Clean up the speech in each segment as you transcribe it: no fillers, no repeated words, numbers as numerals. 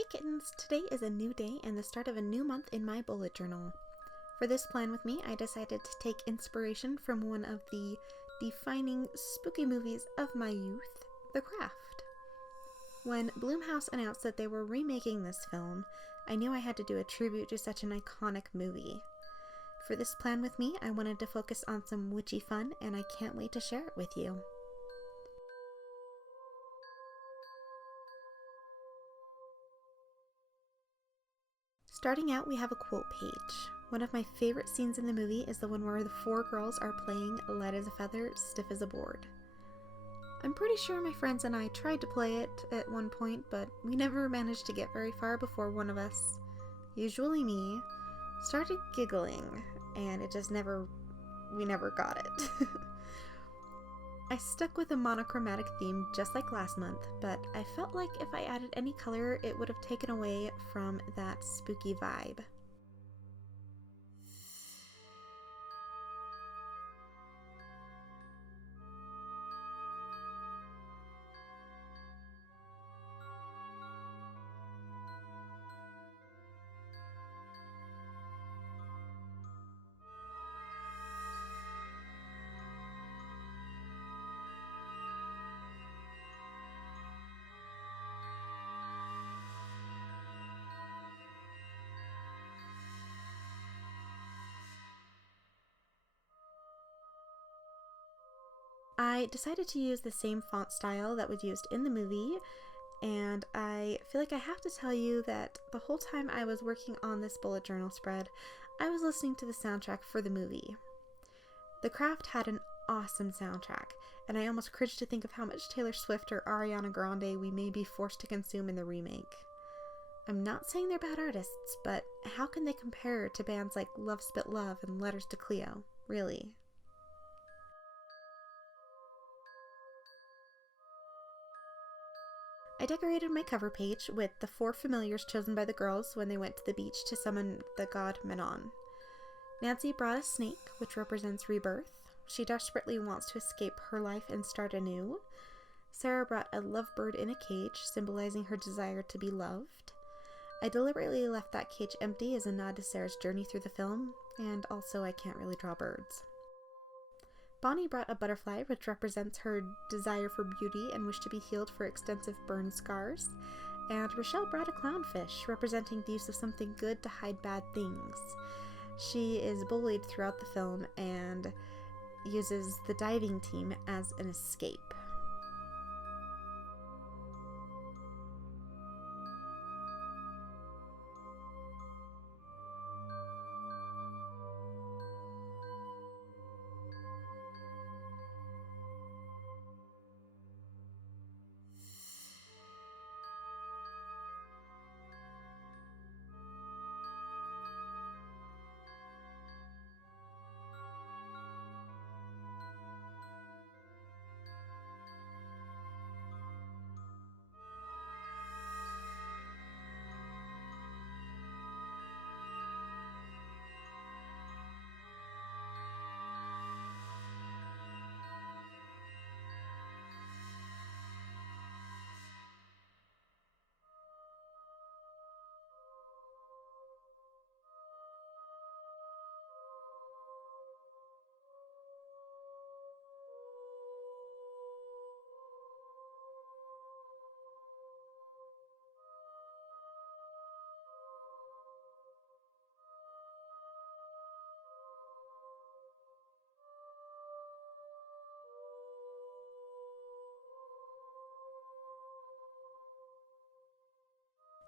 Hey kittens! Today is a new day and the start of a new month in my bullet journal. For this plan with me, I decided to take inspiration from one of the defining spooky movies of my youth, The Craft. When Blumhouse announced that they were remaking this film, I knew I had to do a tribute to such an iconic movie. For this plan with me, I wanted to focus on some witchy fun, and I can't wait to share it with you. Starting out, we have a quote page. One of my favorite scenes in the movie is the one where the four girls are playing Light as a Feather, Stiff as a Board. I'm pretty sure my friends and I tried to play it at one point, but we never managed to get very far before one of us, usually me, started giggling, and we never got it. I stuck with a monochromatic theme just like last month, but I felt like if I added any color, it would have taken away from that spooky vibe. I decided to use the same font style that was used in the movie, and I feel like I have to tell you that the whole time I was working on this bullet journal spread, I was listening to the soundtrack for the movie. The Craft had an awesome soundtrack, and I almost cringed to think of how much Taylor Swift or Ariana Grande we may be forced to consume in the remake. I'm not saying they're bad artists, but how can they compare to bands like Love Spit Love and Letters to Cleo, really? I decorated my cover page with the 4 familiars chosen by the girls when they went to the beach to summon the god Manon. Nancy brought a snake, which represents rebirth. She desperately wants to escape her life and start anew. Sarah brought a lovebird in a cage, symbolizing her desire to be loved. I deliberately left that cage empty as a nod to Sarah's journey through the film, and also I can't really draw birds. Bonnie brought a butterfly, which represents her desire for beauty and wish to be healed for extensive burn scars. And Rochelle brought a clownfish, representing the use of something good to hide bad things. She is bullied throughout the film and uses the diving team as an escape.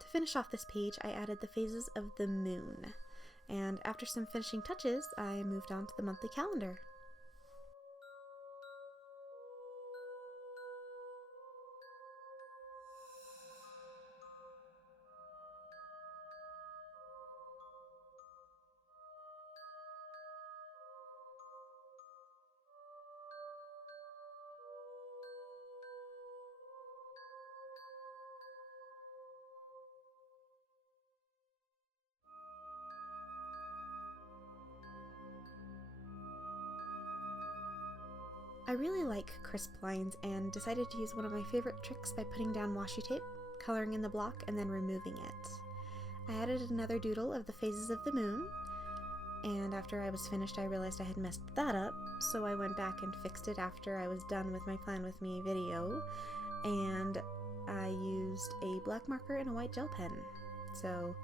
To finish off this page, I added the phases of the moon, and after some finishing touches, I moved on to the monthly calendar. I really like crisp lines and decided to use one of my favorite tricks by putting down washi tape, coloring in the block and then removing it. I added another doodle of the phases of the moon, and after I was finished I realized I had messed that up, so I went back and fixed it after I was done with my Plan With Me video, and I used a black marker and a white gel pen. So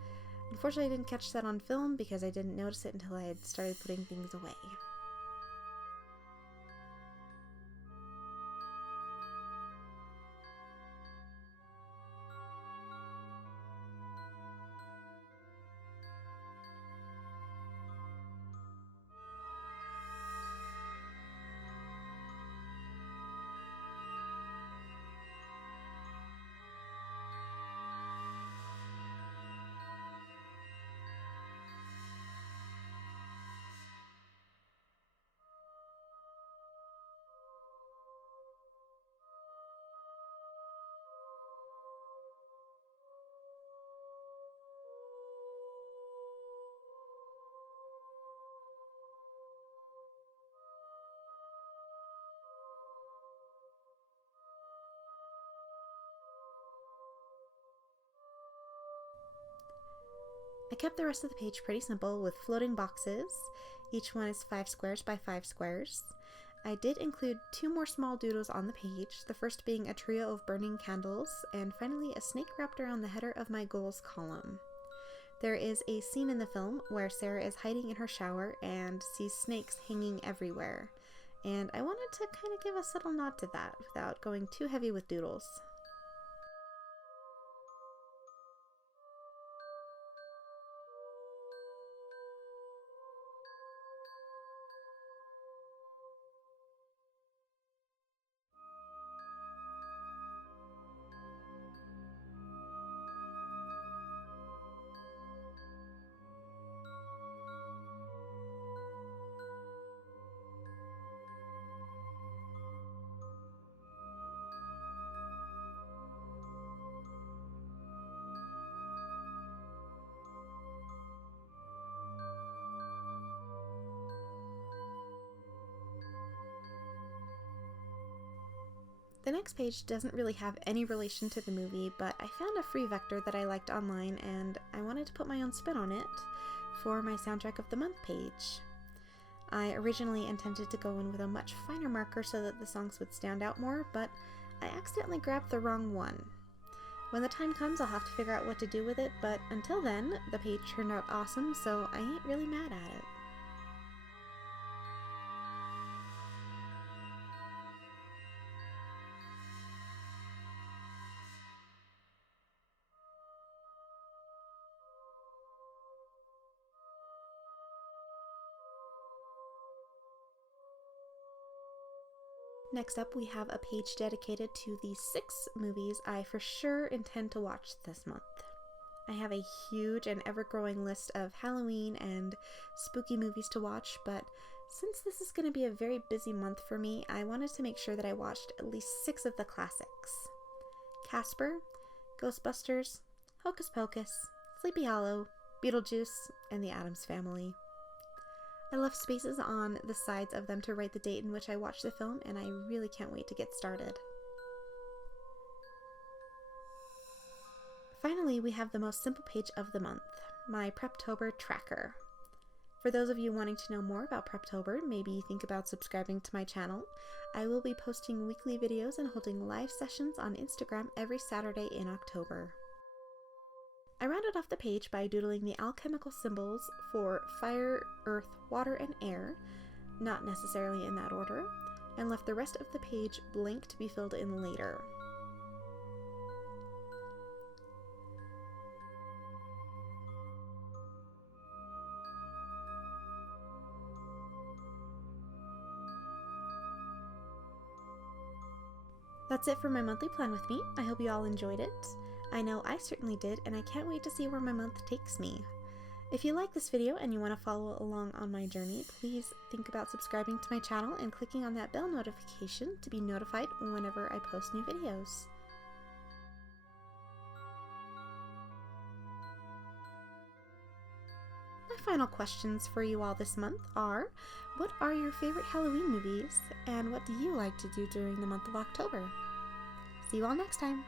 unfortunately I didn't catch that on film because I didn't notice it until I had started putting things away. I kept the rest of the page pretty simple with floating boxes. Each one is 5 squares by 5 squares. I did include 2 more small doodles on the page, the first being a trio of burning candles, and finally a snake wrapped around the header of my goals column. There is a scene in the film where Sarah is hiding in her shower and sees snakes hanging everywhere, and I wanted to kind of give a subtle nod to that without going too heavy with doodles. The next page doesn't really have any relation to the movie, but I found a free vector that I liked online and I wanted to put my own spin on it for my Soundtrack of the Month page. I originally intended to go in with a much finer marker so that the songs would stand out more, but I accidentally grabbed the wrong one. When the time comes, I'll have to figure out what to do with it, but until then, the page turned out awesome, so I ain't really mad at it. Next up, we have a page dedicated to the 6 movies I for sure intend to watch this month. I have a huge and ever-growing list of Halloween and spooky movies to watch, but since this is going to be a very busy month for me, I wanted to make sure that I watched at least 6 of the classics. Casper, Ghostbusters, Hocus Pocus, Sleepy Hollow, Beetlejuice, and The Addams Family. I left spaces on the sides of them to write the date in which I watched the film, and I really can't wait to get started. Finally, we have the most simple page of the month, my Preptober tracker. For those of you wanting to know more about Preptober, maybe think about subscribing to my channel. I will be posting weekly videos and holding live sessions on Instagram every Saturday in October. I rounded off the page by doodling the alchemical symbols for fire, earth, water, and air, not necessarily in that order, and left the rest of the page blank to be filled in later. That's it for my monthly plan with me. I hope you all enjoyed it. I know I certainly did, and I can't wait to see where my month takes me. If you like this video and you want to follow along on my journey, please think about subscribing to my channel and clicking on that bell notification to be notified whenever I post new videos. My final questions for you all this month are, what are your favorite Halloween movies, and what do you like to do during the month of October? See you all next time!